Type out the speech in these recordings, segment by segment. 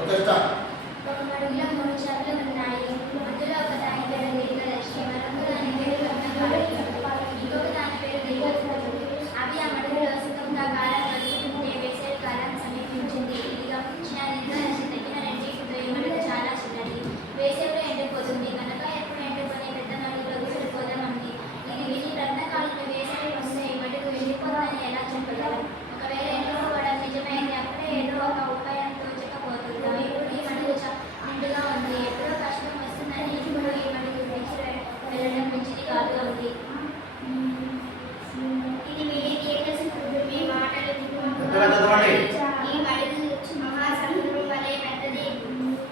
Okay start. ఒక మడుగులో 3 చేపలు ఉన్నాయి. అందులో ఒక దాని పేరు దీర్ఘదర్శి, మరొక దాని పేరు రత్నపాలి, ఇంకొక దాని పేరు దీర్ఘదర్శి. అవి ఆ మడుగులో సుఖంగా కాలం గడుపుతుంటే వేసవి కాలం సమీపించింది. ఇది గమనించిన దీర్ఘదర్శి తగిన రెండింటితో ఈ మడుగు చాలా చిన్నది, వేసవిలో ఎండిపోతుంది కనుక ఎప్పుడు ఎండిపోయి పెద్ద మడుగులోకి వెళ్ళిపోదామంది. ఇది విని రత్నపాలికి వేసవి వస్తే ఈ మడుగు వెళ్ళిపోతుందని ఎలా చెప్పగలం? ఒకవేళ ఎండిపోవడం నిజమైంది, అప్పుడే ఏదో ఒక ఉపాయం తోచకపోతుందా? ఇప్పుడు ఈ మడుగు నిండుగా ఉంది, ఎప్పుడో కష్టం వస్తుందని ఇప్పుడు ఈ మడుగు విడిచి వెళ్ళడం మంచిది కాదు అంది. ఇది విని దీర్ఘదర్శి మీ మాటలు ఈ మడుగు మహాసముద్రం వలె పెద్దది,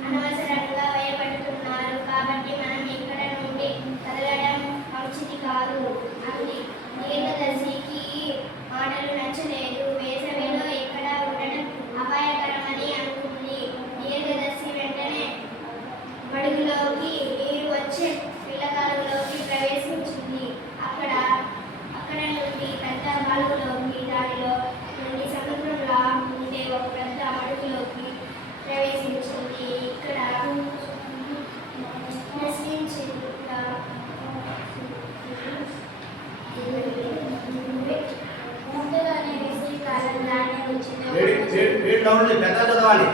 అనవసరంగా భయపడుతున్నారు కాబట్టి మనం ఇక్కడ నుండి కదలడం మంచిది కాదు అంది. దీర్ఘదర్శికి మాటలు నచ్చలేదు. వేసవిలో ఇక్కడ ఉండడం అపాయకరమని అనుకుంది. దీర్ఘదర్శి వెంటనే మడుగులోకి నీరు వచ్చే పిల్లకాలువలోకి ప్రవేశించింది. అక్కడ నుండి పెద్ద కాలువలోకి, దానిలో నుండి సముద్రంలా ఉండే ఒక పెద్ద మడుగులోకి ప్రవేశించింది. ఇక్కడ ముందుగానే వేసవి కాలం రానే వచ్చింది. చదవాలి.